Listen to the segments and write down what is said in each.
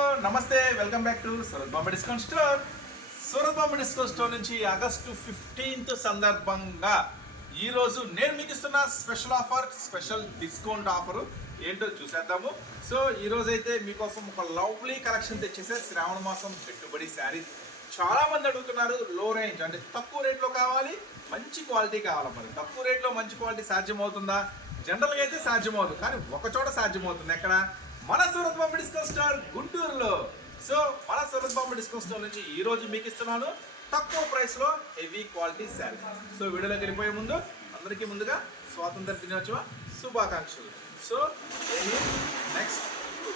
నమస్తే welcome back to Surat Bombay discount store. Surat Bombay discount store నుంచి August fifteenth సందర్భంగా ఈరోజు నేను మీకు ఇస్తున్న special offer special discount offer ఏంటో చూసేద్దాము. సో ఈ అయితే మీకోసం ఒక లవ్లీ కలెక్షన్ తెచ్చేసే శ్రావణ మాసం పెట్టుబడి శారీ చాలా మంది అడుగుతున్నారు లో రేంజ్ అంటే తక్కువ రేట్లో కావాలి మంచి క్వాలిటీ కావాలి మరి. తక్కువ రేట్లో మంచి క్వాలిటీ సాధ్యమవుతుందా? జనరల్గా అయితే సాధ్యమవుతుంది కానీ ఒక చోట సాధ్యమవుతుంది. ఎక్కడ? మన సూరత్ బాంబే డిస్కో స్టార్ గుంటూరులో. సో మన సూరత్ బాంబే డిస్కో స్టార్ నుంచి ఈ రోజు మీకు ఇస్తున్నాను తక్కువ ప్రైస్లో హెవీ క్వాలిటీ శారీ సో వీడియోలోకి వెళ్ళిపోయే ముందు అందరికీ ముందుగా స్వాతంత్ర దినోత్సవ శుభాకాంక్షలు. సో నెక్స్ట్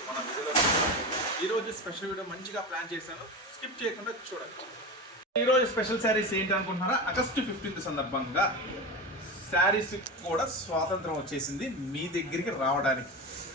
మన వీడియోలో ఈ రోజు స్పెషల్ వీడియో మంచిగా ప్లాన్ చేశాను. స్కిప్ చేయకుండా చూడండి. ఈ రోజు స్పెషల్ శారీస్ ఏంటి అనుకుంటున్నారా? ఆగస్టు ఫిఫ్టీన్త్ సందర్భంగా శారీస్ కూడా స్వాతంత్రం వచ్చేసింది మీ దగ్గరికి రావడానికి.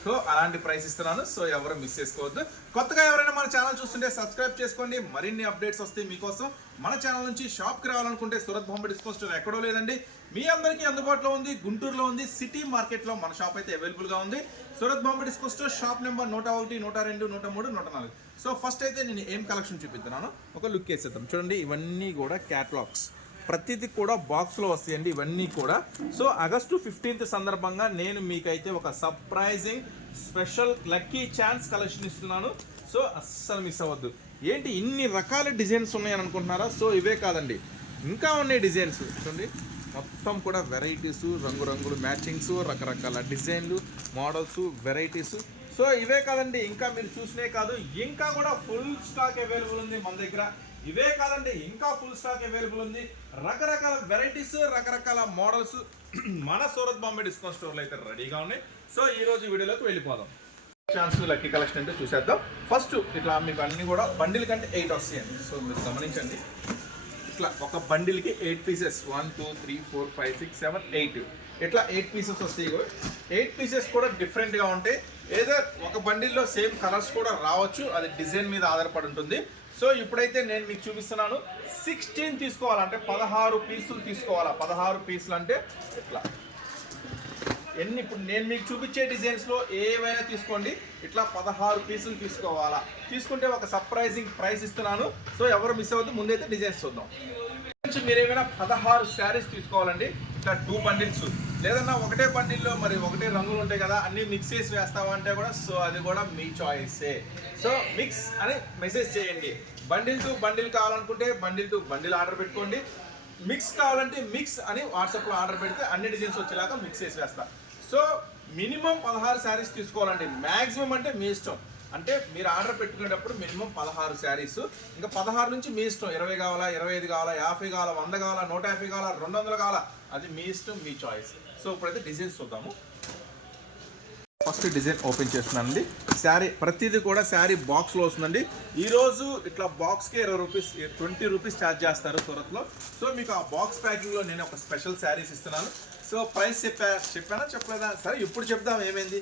సో అలాంటి ప్రైస్ ఇస్తున్నాను సో ఎవరు మిస్ చేసుకోవద్దు. కొత్తగా ఎవరైనా మన ఛానల్ చూస్తుంటే సబ్స్క్రైబ్ చేసుకోండి. మరిన్ని అప్డేట్స్ వస్తాయి మీకోసం మన ఛానల్ నుంచి షాప్కి రావాలనుకుంటే సూరత్ బాంబే డిస్కౌంట్ స్టోర్ ఎక్కడో లేదండి. మీ అందరికీ అందుబాటులో ఉంది గుంటూరులో ఉంది సిటీ మార్కెట్లో మన షాప్ అయితే అవైలబుల్గా ఉంది. Surat Bombay discount store shop number నూట ఒకటి నూట రెండు నూట మూడు నూట నాలుగు. సో ఫస్ట్ అయితే నేను ఏం కలెక్షన్ చూపిస్తున్నాను? ఒక లుక్ వేసేద్దాం. చూడండి ఇవన్నీ కూడా క్యాట్లాగ్స్ ప్రతిదీ కూడా బాక్స్లో వస్తాయండి ఇవన్నీ కూడా. సో ఆగస్టు ఫిఫ్టీన్త్ సందర్భంగా నేను మీకైతే ఒక surprising special lucky chance collection ఇస్తున్నాను. సో అస్సలు మిస్ అవ్వద్దు. ఏంటి ఇన్ని రకాల డిజైన్స్ ఉన్నాయని అనుకుంటున్నారా? సో ఇవే కాదండి. ఇంకా ఉన్నాయి డిజైన్స్. చూడండి. మొత్తం కూడా వెరైటీస్ రంగురంగులు మ్యాచింగ్స్ రకరకాల డిజైన్లు మోడల్స్ వెరైటీస్. సో ఇవే కాదండి. ఇంకా మీరు చూసినే కాదు. ఇంకా కూడా ఫుల్ స్టాక్ అవైలబుల్ ఉంది మన దగ్గర. ఇవే కాదండి. ఇంకా ఫుల్ స్టాక్ అవైలబుల్ ఉంది. రకరకాల వెరైటీస్ రకరకాల మోడల్స్. మన సూరత్ బాంబే డిస్కౌంట్ స్టోర్లో అయితే రెడీగా ఉన్నాయి. సో ఈ రోజు వీడియోలోకి వెళ్ళిపోదాం. ఛాన్స్ లక్కీ కలెక్షన్ అంటే చూసేద్దాం. ఫస్ట్ ఇట్లా మీకు అన్ని కూడా బండిల్ కంటే ఎయిట్ వస్తాయండి సో మీరు గమనించండి. ఇట్లా ఒక బండిల్కి eight pieces one two three four five six seven eight ఇట్లా ఎయిట్ పీసెస్ వస్తాయి ఎయిట్ పీసెస్ కూడా డిఫరెంట్గా ఉంటాయి. ఏదో ఒక బండిల్లో సేమ్ కలర్స్ కూడా రావచ్చు. అది డిజైన్ మీద ఆధారపడి ఉంటుంది. సో ఇప్పుడైతే నేను మీకు చూపిస్తున్నాను. సిక్స్టీన్ తీసుకోవాలంటే పదహారు పీసులు తీసుకోవాలా? పదహారు పీసులు అంటే ఇట్లా. ఎన్ని ఇప్పుడు నేను మీకు చూపించే డిజైన్స్లో ఏవైనా తీసుకోండి. ఇట్లా పదహారు పీసులు తీసుకోవాలా? తీసుకుంటే ఒక సర్ప్రైజింగ్ ప్రైస్ ఇస్తున్నాను. సో ఎవరు మిస్ అవ్వద్దు ముందైతే డిజైన్స్ చూద్దాం. నుంచి మీరు ఏమైనా పదహారు శారీస్ తీసుకోవాలండి. ఇట్లా టూ బండిల్స్ లేదన్నా ఒకటే బండిల్లో మరి ఒకటే రంగులు ఉంటాయి కదా అన్ని మిక్స్ చేసి వేస్తావా అంటే కూడా సో అది కూడా మీ చాయిసే సో మిక్స్ అని మెసేజ్ చేయండి. బండిల్ టు బండిల్ కావాలనుకుంటే బండిల్ టు బండిల్ ఆర్డర్ పెట్టుకోండి. మిక్స్ కావాలంటే మిక్స్ అని వాట్సాప్లో ఆర్డర్ పెడితే అన్ని డిజైన్స్ వచ్చేలాగా మిక్స్ చేసి వేస్తా. సో మినిమం పదహారు శారీస్ తీసుకోవాలండి. మ్యాక్సిమం అంటే మీ ఇష్టం. అంటే మీరు ఆర్డర్ పెట్టుకునేటప్పుడు మినిమం పదహారు శారీస్. ఇంకా పదహారు నుంచి మీ ఇష్టం. ఇరవై కావాలా ఇరవై ఐదు కావాలా యాభై కావాలా వంద కావాలా నూట యాభై కావాలా రెండు వందలు కావాలా. అది మీ ఇష్టం మీ చాయిస్ సో ఇప్పుడైతే డిజైన్స్ చూద్దాము. ఫస్ట్ డిజైన్ ఓపెన్ చేస్తున్నానండి శారీ ప్రతిదీ కూడా శారీ బాక్స్లో వస్తుందండి. ఈరోజు ఇట్లా బాక్స్కి ఇరవై రూపీస్ ట్వంటీ రూపీస్ ఛార్జ్ చేస్తారు సూరత్లో. సో మీకు ఆ బాక్స్ ప్యాకింగ్లో నేను ఒక స్పెషల్ శారీస్ ఇస్తున్నాను. సో ప్రైస్ చెప్పా చెప్పానా చెప్పలేదా? సరే ఇప్పుడు చెప్దాం ఏమైంది.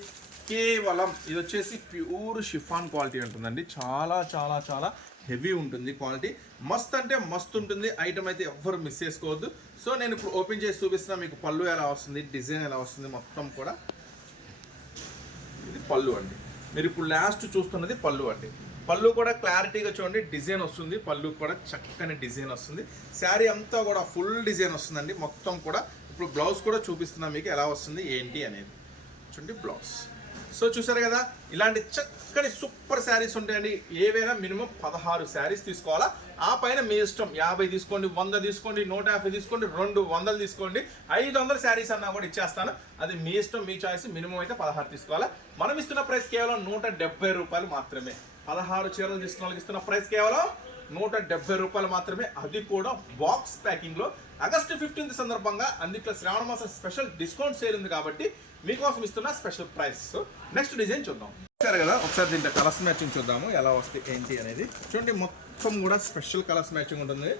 కేవలం ఇది వచ్చేసి ప్యూర్ షిఫాన్ క్వాలిటీ ఉంటుందండి. చాలా చాలా చాలా హెవీ ఉంటుంది క్వాలిటీ. మస్త్ అంటే మస్త్ ఉంటుంది. ఐటమ్ అయితే ఎవ్వరు మిస్ చేసుకోవద్దు. సో నేను ఇప్పుడు ఓపెన్ చేసి చూపిస్తున్నా మీకు పళ్ళు ఎలా వస్తుంది డిజైన్ ఎలా వస్తుంది మొత్తం కూడా. ఇది పళ్ళు అండి. మీరు ఇప్పుడు లాస్ట్ చూస్తున్నది పళ్ళు అండి. పళ్ళు కూడా క్లారిటీగా చూడండి డిజైన్ వస్తుంది. పళ్ళు కూడా చక్కని డిజైన్ వస్తుంది. శారీ అంతా కూడా ఫుల్ డిజైన్ వస్తుందండి. మొత్తం కూడా ఇప్పుడు బ్లౌజ్ కూడా చూపిస్తున్నా మీకు ఎలా వస్తుంది ఏంటి అనేది. చూడండి బ్లౌజ్. సో చూసారు కదా ఇలాంటి చక్కని సూపర్ శారీస్ ఉంటాయండి. ఏవైనా మినిమం పదహారు శారీస్ తీసుకోవాలా? ఆ పైన మీ ఇష్టం. యాభై తీసుకోండి వంద తీసుకోండి నూట యాభై తీసుకోండి రెండు వందలు తీసుకోండి ఐదు వందల శారీస్ అన్నా కూడా ఇచ్చేస్తాను. అది మీ ఇష్టం మీ చాయిస్ మినిమం అయితే పదహారు తీసుకోవాలా? మనం ఇస్తున్న ప్రైస్ కేవలం నూట డెబ్బై రూపాయలు మాత్రమే. పదహారు చీరలు తీసుకున్న వాళ్ళకి ఇస్తున్న ప్రైస్ కేవలం నూట డెబ్బై రూపాయలు మాత్రమే. అది కూడా బాక్స్ ప్యాకింగ్లో ఆగస్టు ఫిఫ్టీన్త్ సందర్భంగా అందుట్లో శ్రావణ మాసం స్పెషల్ డిస్కౌంట్ సేల్ ఉంది కాబట్టి మీకోసం ఇస్తున్న special price. So next design చూద్దాం. సరే కదా ఒకసారి దీంట్లో కలర్స్ మ్యాచింగ్ చూద్దాము. ఎలా వస్తాయి ఏంటి అనేది. చూడండి మొత్తం కూడా స్పెషల్ కలర్స్ మ్యాచింగ్ ఉంటుంది.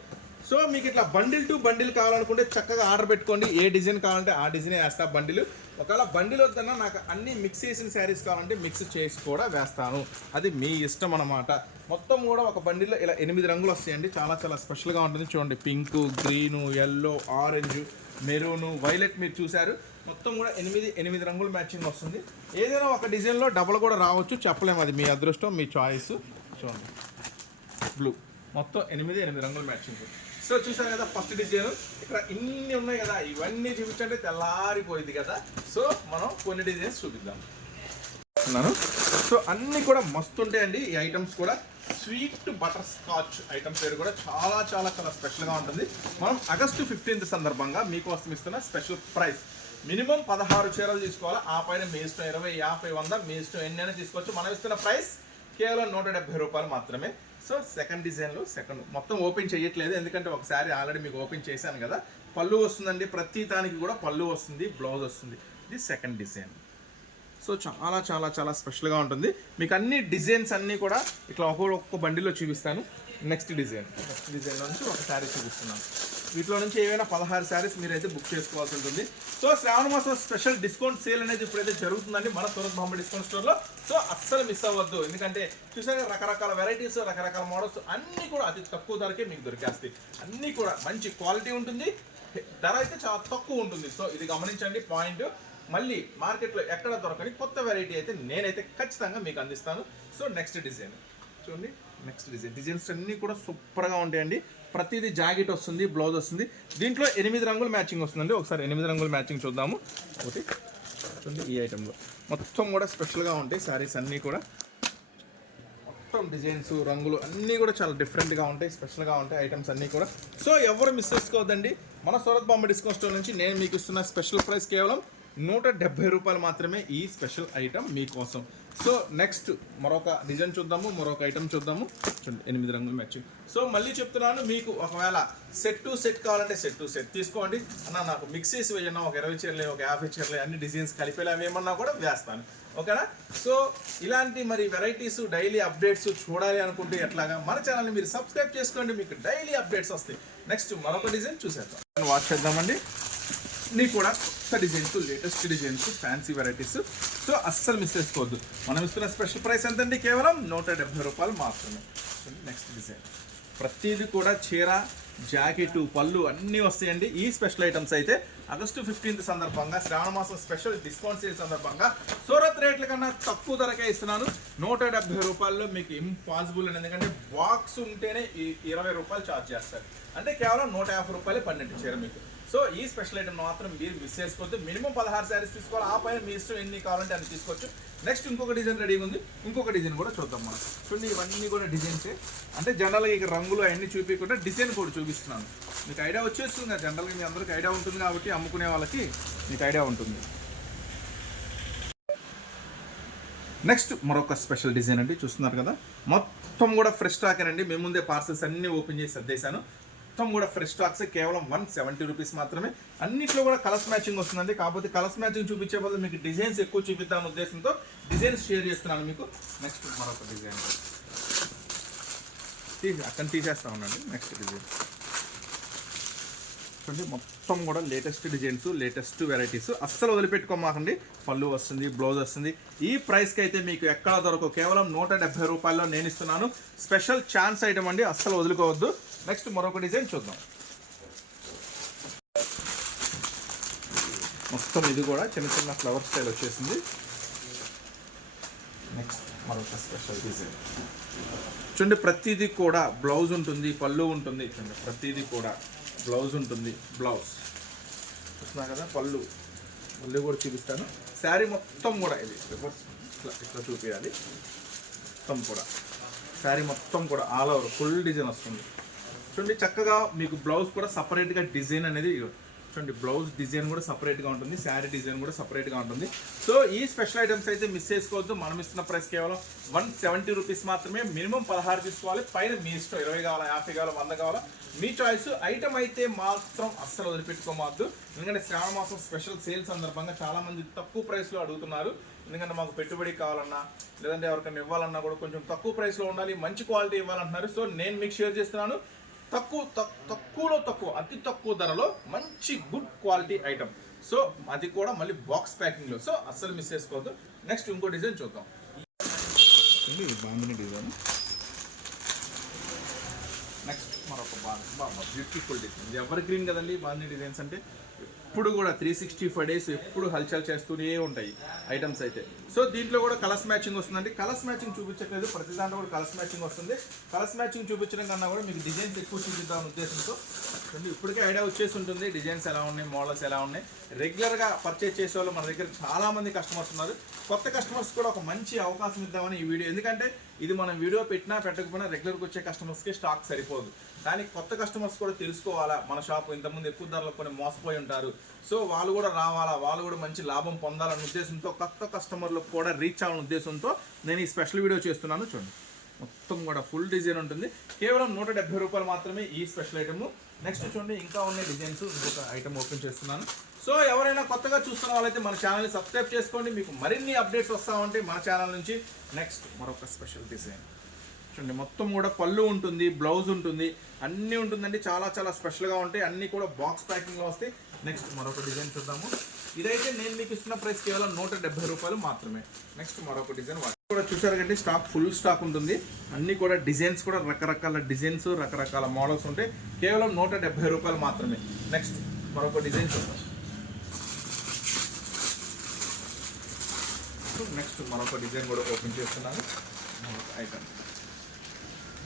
సో మీకు ఇట్లా బండిల్ టు బండిల్ కావాలనుకుంటే చక్కగా ఆర్డర్ పెట్టుకోండి. ఏ డిజైన్ కావాలంటే ఆ డిజైన్ వేస్తా. బండిల్ ఒకవేళ బండిలో వద్దన్నా నాకు అన్ని మిక్స్ చేసిన శారీస్ కావాలంటే మిక్స్ చేసి కూడా వేస్తాను. అది మీ ఇష్టం అనమాట మొత్తం కూడా ఒక బండిలో ఇలా ఎనిమిది రంగులు వస్తాయండి. చాలా చాలా స్పెషల్గా ఉంటుంది. చూడండి pink green yellow orange maroon violet మీరు చూశారు. మొత్తం కూడా ఎనిమిది ఎనిమిది రంగులు మ్యాచింగ్ వస్తుంది. ఏదైనా ఒక డిజైన్లో డబల్ కూడా రావచ్చు. చెప్పలేము. అది మీ అదృష్టం మీ చాయిస్ చూడండి. బ్లూ మొత్తం ఎనిమిది ఎనిమిది రంగులు మ్యాచింగ్ సో చూసారు కదా ఫస్ట్ డిజైన్ ఇక్కడ ఇన్ని ఉన్నాయి కదా ఇవన్నీ చూపించంటే తెల్లారిపోయింది కదా. సో మనం కొన్ని డిజైన్స్ చూపిద్దాం. సో అన్నీ కూడా మస్తు ఉంటాయండి. ఈ ఐటమ్స్ కూడా స్వీట్ బటర్ స్కాచ్ ఐటమ్ పేరు కూడా చాలా చాలా చాలా స్పెషల్గా ఉంటుంది. మనం ఆగస్టు ఫిఫ్టీన్త్ సందర్భంగా మీకోసం ఇస్తున్న స్పెషల్ ప్రైస్ మినిమం పదహారు చీరలు తీసుకోవాలి? ఆ పైన మీ ఇష్టం ఇరవై యాభై వంద. మీ ఇష్టం ఎన్ని అయినా తీసుకోవచ్చు. మనం ఇస్తున్న ప్రైస్ కేవలం నూట డెబ్బై రూపాయలు మాత్రమే. సో సెకండ్ డిజైన్లో సెకండ్ మొత్తం ఓపెన్ చేయట్లేదు. ఎందుకంటే ఒకసారి ఆల్రెడీ మీకు ఓపెన్ చేశాను కదా. పళ్ళు వస్తుందండి. ప్రతి దానికి కూడా పళ్ళు వస్తుంది బ్లౌజ్ వస్తుంది. ఇది సెకండ్ డిజైన్ సో చాలా చాలా చాలా స్పెషల్గా ఉంటుంది. మీకు అన్ని డిజైన్స్ అన్నీ కూడా ఇట్లా ఒక్కొక్క బండిలో చూపిస్తాను. నెక్స్ట్ డిజైన్ నెక్స్ట్ డిజైన్ నుంచి ఒకసారి చూపిస్తున్నాను. వీటిలో నుంచి ఏవైనా పదహారు శారీస్ మీరైతే బుక్ చేసుకోవాల్సి ఉంటుంది. సో శ్రావణ మాసం స్పెషల్ డిస్కౌంట్ సేల్ అనేది ఇప్పుడైతే జరుగుతుందండి మన సూరత్ బాంబే డిస్కౌంట్ స్టోర్లో సో అస్సలు మిస్ అవ్వద్దు. ఎందుకంటే చూసాక రకరకాల వెరైటీస్ రకరకాల మోడల్స్ అన్నీ కూడా అతి తక్కువ ధరకే మీకు దొరికేస్తాయి. అన్నీ కూడా మంచి క్వాలిటీ ఉంటుంది. ధర అయితే చాలా తక్కువ ఉంటుంది. సో ఇది గమనించండి పాయింట్ మళ్ళీ మార్కెట్లో ఎక్కడ దొరకని కొత్త వెరైటీ అయితే నేనైతే ఖచ్చితంగా మీకు అందిస్తాను. సో నెక్స్ట్ డిజైన్ చూడండి నెక్స్ట్ డిజైన్ డిజైన్స్ అన్నీ కూడా సూపర్గా ఉంటాయండి. ప్రతిదీ జాకెట్ వస్తుంది బ్లౌజ్ వస్తుంది. దీంట్లో ఎనిమిది రంగులు మ్యాచింగ్ వస్తుందండి. ఒకసారి ఎనిమిది రంగులు మ్యాచింగ్ చూద్దాము. ఒకటి ఈ ఐటెంలో మొత్తం కూడా స్పెషల్గా ఉంటాయి శారీస్ అన్నీ కూడా. మొత్తం డిజైన్స్ రంగులు అన్నీ కూడా చాలా డిఫరెంట్గా ఉంటాయి స్పెషల్గా ఉంటాయి ఐటమ్స్ అన్నీ కూడా. సో ఎవరు మిస్ చేసుకోవద్దండి. మన సూరత్ బాంబే డిస్కౌంట్ స్టోర్ నుంచి నేను మీకు ఇస్తున్న స్పెషల్ ప్రైస్ కేవలం నూట డెబ్బై రూపాయలు మాత్రమే ఈ స్పెషల్ ఐటమ్ మీకోసం. సో నెక్స్ట్ మరొక డిజైన్ చూద్దాము మరొక ఐటమ్ చూద్దాము. చూడండి ఎనిమిది రంగులు మ్యాచింగ్ సో మళ్ళీ చెప్తున్నాను మీకు ఒకవేళ సెట్ టు సెట్ కావాలంటే సెట్ టు సెట్ తీసుకోండి. అన్న నాకు మిక్స్ చేసి వేయన్నా ఒక ఇరవై చీరలే ఒక యాభై చీరలే అన్ని డిజైన్స్ కలిపేలా ఏమన్నా కూడా వేస్తాను. ఓకేనా? సో ఇలాంటి మరి వెరైటీస్ డైలీ అప్డేట్స్ చూడాలి అనుకుంటే ఎట్లాగా మన ఛానల్ని మీరు సబ్స్క్రైబ్ చేసుకోండి మీకు డైలీ అప్డేట్స్ వస్తాయి. నెక్స్ట్ మరొక డిజైన్ చూసేద్దాం. వాచ్ చేద్దామండి. నీకు కూడా కొత్త designs latest designs fancy varieties. So అస్సలు మిస్ చేసుకోవద్దు. మనం ఇస్తున్న స్పెషల్ ప్రైస్ ఎంతండి? కేవలం నూట డెబ్బై రూపాయలు మాత్రమే. Next design. ప్రతిదీ కూడా చీర జాకెట్ పళ్ళు అన్నీ వస్తాయండి. ఈ స్పెషల్ ఐటమ్స్ అయితే ఆగస్టు ఫిఫ్టీన్త్ సందర్భంగా శ్రావణ మాసం స్పెషల్ డిస్కౌంట్ సేల్ సందర్భంగా సూరత్ రేట్ల కన్నా తక్కువ ధరకే ఇస్తున్నాను. నూట డెబ్బై రూపాయల్లో మీకు ఇంపాసిబుల్ అని ఎందుకంటే బాక్స్ ఉంటేనే ఈ ఇరవై రూపాయలు ఛార్జ్ చేస్తారు. అంటే కేవలం నూట యాభై రూపాయలే పన్నెండు చీర మీకు. సో ఈ స్పెషల్ ఐటమ్ మాత్రం మీరు మిస్ చేసుకోవద్దు. మినిమం పదహారు శారీస్ తీసుకోవాలి. ఆ పైన మీ ఇష్టం ఎన్ని కావాలంటే అన్ని తీసుకోవచ్చు. నెక్స్ట్ ఇంకొక డిజైన్ రెడీగా ఉంది. ఇంకొక డిజైన్ కూడా చూద్దాం మనం. చూడండి ఇవన్నీ కూడా డిజైన్సే అంటే జనరల్గా ఇక రంగులు అవన్నీ చూపించకుండా డిజైన్ కూడా చూపిస్తున్నాను. మీకు ఐడియా వచ్చేస్తుంది. జనరల్గా మీ అందరికి ఐడియా ఉంటుంది కాబట్టి అమ్ముకునే వాళ్ళకి మీకు ఐడియా ఉంటుంది. నెక్స్ట్ మరొక స్పెషల్ డిజైన్ అండి. చూస్తున్నారు కదా? మొత్తం కూడా ఫ్రెష్ స్టాక్ అండి మేము ముందే పార్సల్స్ అన్నీ ఓపెన్ చేసి సర్దేశాను. మొత్తం కూడా ఫ్రెష్ స్టాక్స్ కేవలం వన్ సెవెంటీ రూపీస్ మాత్రమే. అన్నిట్లో కూడా కలర్స్ మ్యాచింగ్ వస్తుందండి. కాకపోతే కలర్స్ మ్యాచింగ్ చూపించే బదులు మీకు డిజైన్స్ ఎక్కువ చూపిద్దాం ఉద్దేశంతో డిజైన్స్ షేర్ చేస్తున్నాను మీకు. నెక్స్ట్ మరొక డిజైన్ తీసి అక్కడ తీసేస్తా ఉండండి. నెక్స్ట్ డిజైన్ చూడండి మొత్తం కూడా లేటెస్ట్ డిజైన్స్ లేటెస్ట్ వెరైటీస్ అస్సలు వదిలిపెట్టుకోమాకండి. పళ్ళు వస్తుంది బ్లౌజ్ వస్తుంది. ఈ ప్రైస్కి అయితే మీకు ఎక్కడ దొరకవు. కేవలం నూట డెబ్బై రూపాయల్లో నేను ఇస్తున్నాను. స్పెషల్ ఛాన్స్ ఐటమ్ అండి. అస్సలు వదులుకోవద్దు. నెక్స్ట్ మరొక డిజైన్ చూద్దాం. మొత్తం ఇది కూడా చిన్న చిన్న ఫ్లవర్ స్టైల్ వచ్చేసింది. నెక్స్ట్ మరొక స్పెషల్ డిజైన్ చూడండి ప్రతిదీ కూడా బ్లౌజ్ ఉంటుంది పళ్ళు ఉంటుంది. చూడండి ప్రతిదీ కూడా బ్లౌజ్ ఉంటుంది బ్లౌజ్ చూస్తున్నా కదా పళ్ళు. పళ్ళు కూడా చూపిస్తాను. శారీ మొత్తం కూడా ఇది. రివర్స్ ఇట్లా ఇట్లా చూపించాలి మొత్తం కూడా. శారీ మొత్తం కూడా ఆల్ ఓవర్ ఫుల్ డిజైన్ వస్తుంది. చూడండి చక్కగా మీకు బ్లౌజ్ కూడా సపరేట్గా డిజైన్ అనేది చూడండి బ్లౌజ్ డిజైన్ కూడా సపరేట్గా ఉంటుంది శారీ డిజైన్ కూడా సపరేట్గా ఉంటుంది. సో ఈ స్పెషల్ ఐటమ్స్ అయితే మిస్ చేసుకోవద్దు. మనం ఇస్తున్న ప్రైస్ కేవలం వన్ సెవెంటీ రూపీస్ మాత్రమే. మినిమం పదహారు తీసుకోవాలి. పైన మీ ఇష్టం ఇరవై కావాలా యాభై కావాలా వంద కావాలా మీ చాయిస్ ఐటమ్ అయితే మాత్రం అస్సలు వదిలిపెట్టుకోవద్దు ఎందుకంటే శ్రావణ మాసం స్పెషల్ సేల్ సందర్భంగా చాలామంది తక్కువ ప్రైస్లో అడుగుతున్నారు. ఎందుకంటే మాకు పెట్టుబడి కావాలన్నా లేదంటే ఎవరికైనా ఇవ్వాలన్నా కూడా కొంచెం తక్కువ ప్రైస్లో ఉండాలి మంచి క్వాలిటీ ఇవ్వాలంటున్నారు. సో నేను మీకు షేర్ చేస్తున్నాను. తక్కువ తక్- తక్కువలో తక్కువ అతి తక్కువ ధరలో మంచి గుడ్ క్వాలిటీ ఐటమ్. సో అది కూడా మళ్ళీ బాక్స్ ప్యాకింగ్లో సో అస్సలు మిస్ చేసుకోవద్దు. నెక్స్ట్ ఇంకో డిజైన్ చూద్దాం. బాగుంది డిజైన్. నెక్స్ట్ మరొక బాగా బ్యూటిఫుల్ డిజైన్ ఇది ఎవర్ గ్రీన్ కదండి బాగుంది డిజైన్స్ అంటే. ఎప్పుడు కూడా త్రీ సిక్స్టీ ఫైవ్ డేస్ ఎప్పుడు హల్చల్ చేస్తూనే ఉంటాయి ఐటమ్స్ అయితే. సో దీంట్లో కూడా కలర్స్ మ్యాచింగ్ వస్తుందండి. కలర్స్ మ్యాచింగ్ చూపించట్లేదు. ప్రతి దాంట్లో కూడా కలర్స్ మ్యాచింగ్ వస్తుంది. కలర్స్ మ్యాచింగ్ చూపించడం కన్నా కూడా మీకు డిజైన్స్ ఎక్కువ చూపిద్దామని ఉద్దేశంతో. ఇప్పటికే ఐడియా వచ్చేసి ఉంటుంది. డిజైన్స్ ఎలా ఉన్నాయి? మోడల్స్ ఎలా ఉన్నాయి? రెగ్యులర్గా పర్చేస్ చేసే వాళ్ళు మన దగ్గర చాలామంది కస్టమర్స్ ఉన్నారు. కొత్త కస్టమర్స్ కూడా ఒక మంచి అవకాశం ఇద్దామని ఈ వీడియో. ఎందుకంటే ఇది మనం వీడియో పెట్టినా పెట్టకపోయినా రెగ్యులర్గా వచ్చే కస్టమర్స్కి స్టాక్ సరిపోదు. దానికి కొత్త కస్టమర్స్ కూడా తెలుసుకోవాలా? మన షాప్ ఇంతకుముందు ఎక్కువ ధరలు కొన్ని మోసపోయి ఉంటారు. సో వాళ్ళు కూడా రావాలా? వాళ్ళు కూడా మంచి లాభం పొందాలన్న ఉద్దేశంతో కొత్త కస్టమర్లకు కూడా రీచ్ అవ్వాలనే ఉద్దేశంతో నేను ఈ స్పెషల్ వీడియో చేస్తున్నాను చూడండి. మొత్తం కూడా ఫుల్ డిజైన్ ఉంటుంది. కేవలం నూట డెబ్బై రూపాయలు మాత్రమే ఈ స్పెషల్ ఐటమ్. నెక్స్ట్ చూడండి ఇంకా ఉన్నాయి డిజైన్స్ ఇంకొక ఐటమ్ ఓపెన్ చేస్తున్నాను. సో ఎవరైనా కొత్తగా చూస్తున్న వాళ్ళైతే మన ఛానల్ని సబ్స్క్రైబ్ చేసుకోండి. మీకు మరిన్ని అప్డేట్స్ వస్తూ ఉంటాయి మన ఛానల్ నుంచి నెక్స్ట్ మరొక స్పెషల్ డిజైన్. చూడండి మొత్తం కూడా పళ్ళు ఉంటుంది బ్లౌజ్ ఉంటుంది అన్నీ ఉంటుందండి. చాలా చాలా స్పెషల్గా ఉంటాయి. అన్నీ కూడా బాక్స్ ప్యాకింగ్లో వస్తాయి. నెక్స్ట్ మరొక డిజైన్ చూద్దాము. ఇదైతే నేను మీకు ఇస్తున్న ప్రైస్ కేవలం నూట డెబ్బై రూపాయలు మాత్రమే. నెక్స్ట్ మరొక డిజైన్ కూడా చూసారు కంటే స్టాక్ ఫుల్ స్టాక్ ఉంటుంది. అన్నీ కూడా డిజైన్స్ కూడా రకరకాల డిజైన్స్ రకరకాల మోడల్స్ ఉంటాయి. కేవలం నూట డెబ్బై రూపాయలు మాత్రమే. నెక్స్ట్ మరొక డిజైన్ చూద్దాం. నెక్స్ట్ మరొక డిజైన్ కూడా ఓపెన్ చేస్తున్నాను. ఐటమ్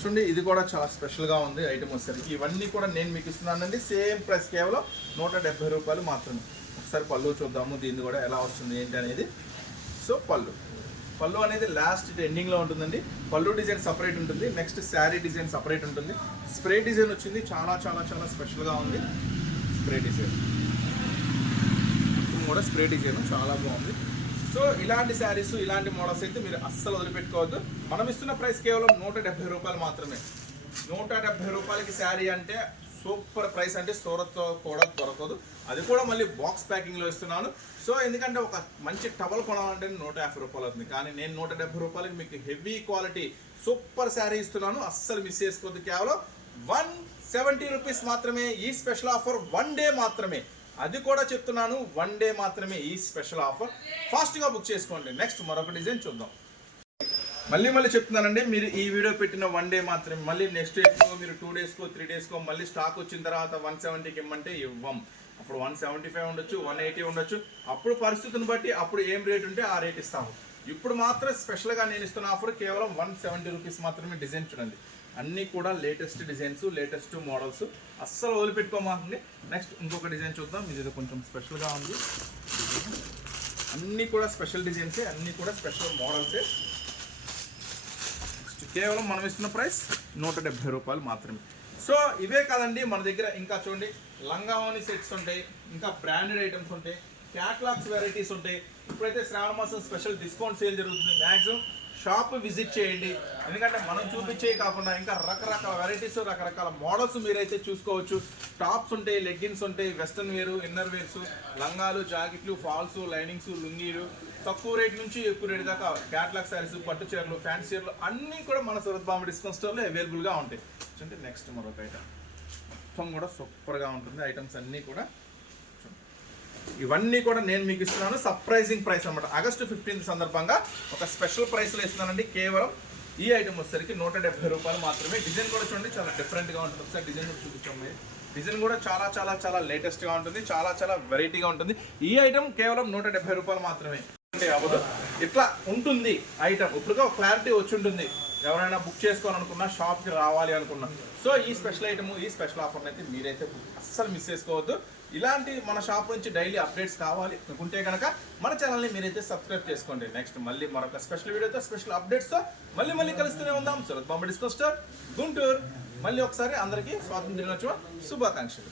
చూడండి ఇది కూడా చాలా స్పెషల్గా ఉంది ఐటమ్ వచ్చేసరికి. ఇవన్నీ కూడా నేను మీకు ఇస్తున్నానండి. సేమ్ ప్రైస్ కేవలం నూట డెబ్బై రూపాయలు మాత్రమే. ఒకసారి పళ్ళు చూద్దాము దీన్ని కూడా ఎలా వస్తుంది ఏంటి అనేది. సో పళ్ళు. పళ్ళు అనేది లాస్ట్ ఎండింగ్లో ఉంటుందండి. పళ్ళు డిజైన్ సపరేట్ ఉంటుంది. నెక్స్ట్ శారీ డిజైన్ సపరేట్ ఉంటుంది. స్ప్రే డిజైన్ వచ్చింది. చాలా చాలా చాలా స్పెషల్గా ఉంది. Spray design. కూడా స్ప్రే డిజైన్. చాలా బాగుంది. సో ఇలాంటి శారీస్ ఇలాంటి మోడల్స్ అయితే మీరు అస్సలు వదిలిపెట్టుకోవద్దు. మనం ఇస్తున్న ప్రైస్ కేవలం నూట డెబ్బై రూపాయలు మాత్రమే. నూట డెబ్బై రూపాయలకి శారీ అంటే సూపర్ ప్రైస్ అంటే సూరత్తో కూడా దొరకదు. అది కూడా మళ్ళీ బాక్స్ ప్యాకింగ్లో ఇస్తున్నాను. సో ఎందుకంటే ఒక మంచి టవల్ కొనాలంటే నూట యాభై రూపాయలు అవుతుంది. కానీ నేను నూట డెబ్బై రూపాయలకి మీకు హెవీ క్వాలిటీ సూపర్ శారీ ఇస్తున్నాను. అస్సలు మిస్ చేసుకోవద్దు. కేవలం వన్ సెవెంటీ రూపీస్ మాత్రమే. ఈ స్పెషల్ ఆఫర్ వన్ డే మాత్రమే. అది కూడా చెప్తున్నాను. వన్ డే మాత్రమే ఈ స్పెషల్ ఆఫర్. ఫాస్ట్గా బుక్ చేసుకోండి. నెక్స్ట్ మరొక డిజైన్ చూద్దాం. మళ్ళీ మళ్ళీ చెప్తున్నానండి మీరు ఈ వీడియో పెట్టిన వన్ డే మాత్రమే. మళ్ళీ నెక్స్ట్ డేస్కో మీరు టూ డేస్కో త్రీ డేస్కో మళ్ళీ స్టాక్ వచ్చిన తర్వాత వన్ సెవెంటీకి ఇమ్మంటే ఇవ్వం. అప్పుడు వన్ సెవెంటీ ఫైవ్ ఉండొచ్చు వన్ ఎయిటీ ఉండొచ్చు. అప్పుడు పరిస్థితిని బట్టి అప్పుడు ఏం రేట్ ఉంటే ఆ రేట్ ఇస్తాము. ఇప్పుడు మాత్రం స్పెషల్గా నేను ఇస్తున్న ఆఫర్ కేవలం వన్ సెవెంటీ రూపీస్ మాత్రమే డిజైన్ చూడండి. అన్నీ కూడా లేటెస్ట్ డిజైన్స్ లేటెస్ట్ మోడల్స్ అస్సలు వదిలిపెట్టుకోమాకండి. నెక్స్ట్ ఇంకొక డిజైన్ చూద్దాం. ఇది కొంచెం స్పెషల్గా ఉంది. అన్నీ కూడా స్పెషల్ డిజైన్సే అన్నీ కూడా స్పెషల్ మోడల్సే కేవలం మనం ఇస్తున్న ప్రైస్ నూట డెబ్బై రూపాయలు మాత్రమే. సో ఇవే కాదండి. మన దగ్గర ఇంకా చూడండి. లంగావాణి సెట్స్ ఉంటాయి. ఇంకా బ్రాండెడ్ ఐటమ్స్ ఉంటాయి. క్యాట్లాగ్స్ వెరైటీస్ ఉంటాయి. ఇప్పుడైతే శ్రావణ మాసం స్పెషల్ డిస్కౌంట్ సేల్ జరుగుతుంది. మ్యాక్సిమం షాప్ విజిట్ చేయండి. ఎందుకంటే మనం చూపించే కాకుండా ఇంకా రకరకాల వెరైటీస్ రకరకాల మోడల్స్ మీరైతే చూసుకోవచ్చు. టాప్స్ ఉంటాయి లెగ్గిన్స్ ఉంటాయి వెస్ట్రన్ వేరు ఇన్నర్ వేర్స్ లంగాలు జాకెట్లు ఫాల్స్ లైనింగ్స్ లుంగీలు. తక్కువ రేట్ నుంచి ఎక్కువ రేట్ దాకా క్యాట్లాగ్ శారీస్ పట్టు చీరలు ఫ్యాన్స్ చీరలు అన్నీ కూడా మన సూరత్ బాంబ డిస్కౌంట్ స్టోర్లో అవైలబుల్గా ఉంటాయి. అంటే నెక్స్ట్ మరొక ఐటమ్ మొత్తం కూడా సూపర్గా ఉంటుంది. ఐటమ్స్ అన్నీ కూడా ఇవన్నీ కూడా నేను మీకు ఇస్తున్నాను. సర్ప్రైజింగ్ ప్రైస్ అనమాట ఆగస్టు ఫిఫ్టీన్త్ సందర్భంగా ఒక స్పెషల్ ప్రైస్లో ఇస్తున్నానండి కేవలం ఈ ఐటమ్ వచ్చేసరికి నూట డెబ్బై రూపాయలు మాత్రమే. డిజైన్ కూడా చూడండి చాలా డిఫరెంట్గా ఉంటుంది. ఒకసారి డిజైన్ కూడా చూపించాము డిజైన్ కూడా చాలా చాలా చాలా లేటెస్ట్గా ఉంటుంది. చాలా చాలా వెరైటీగా ఉంటుంది. ఈ ఐటమ్ కేవలం నూట డెబ్బై రూపాయలు మాత్రమే. అవ్వదు. ఇట్లా ఉంటుంది ఐటమ్ ఇప్పుడుగా క్లారిటీ వచ్చి ఉంటుంది. ఎవరైనా బుక్ చేసుకోవాలనుకున్నా షాప్కి రావాలి అనుకున్నా. సో ఈ స్పెషల్ ఐటమ్ ఈ స్పెషల్ ఆఫర్ అయితే మీరైతే అస్సలు మిస్ చేసుకోవద్దు. ఇలాంటి మన షాప్ నుంచి డైలీ అప్డేట్స్ కావాలి అనుకుంటే కనుక మన ఛానల్ని మీరైతే సబ్స్క్రైబ్ చేసుకోండి. నెక్స్ట్ మళ్ళీ మరొక స్పెషల్ వీడియోతో స్పెషల్ అప్డేట్స్తో మళ్ళీ మళ్ళీ కలుస్తూనే ఉందాం. సురత్ బాంబే డిస్కో గుంటూరు. మళ్ళీ ఒకసారి అందరికీ స్వాతంత్ర దినోత్సవ శుభాకాంక్షలు.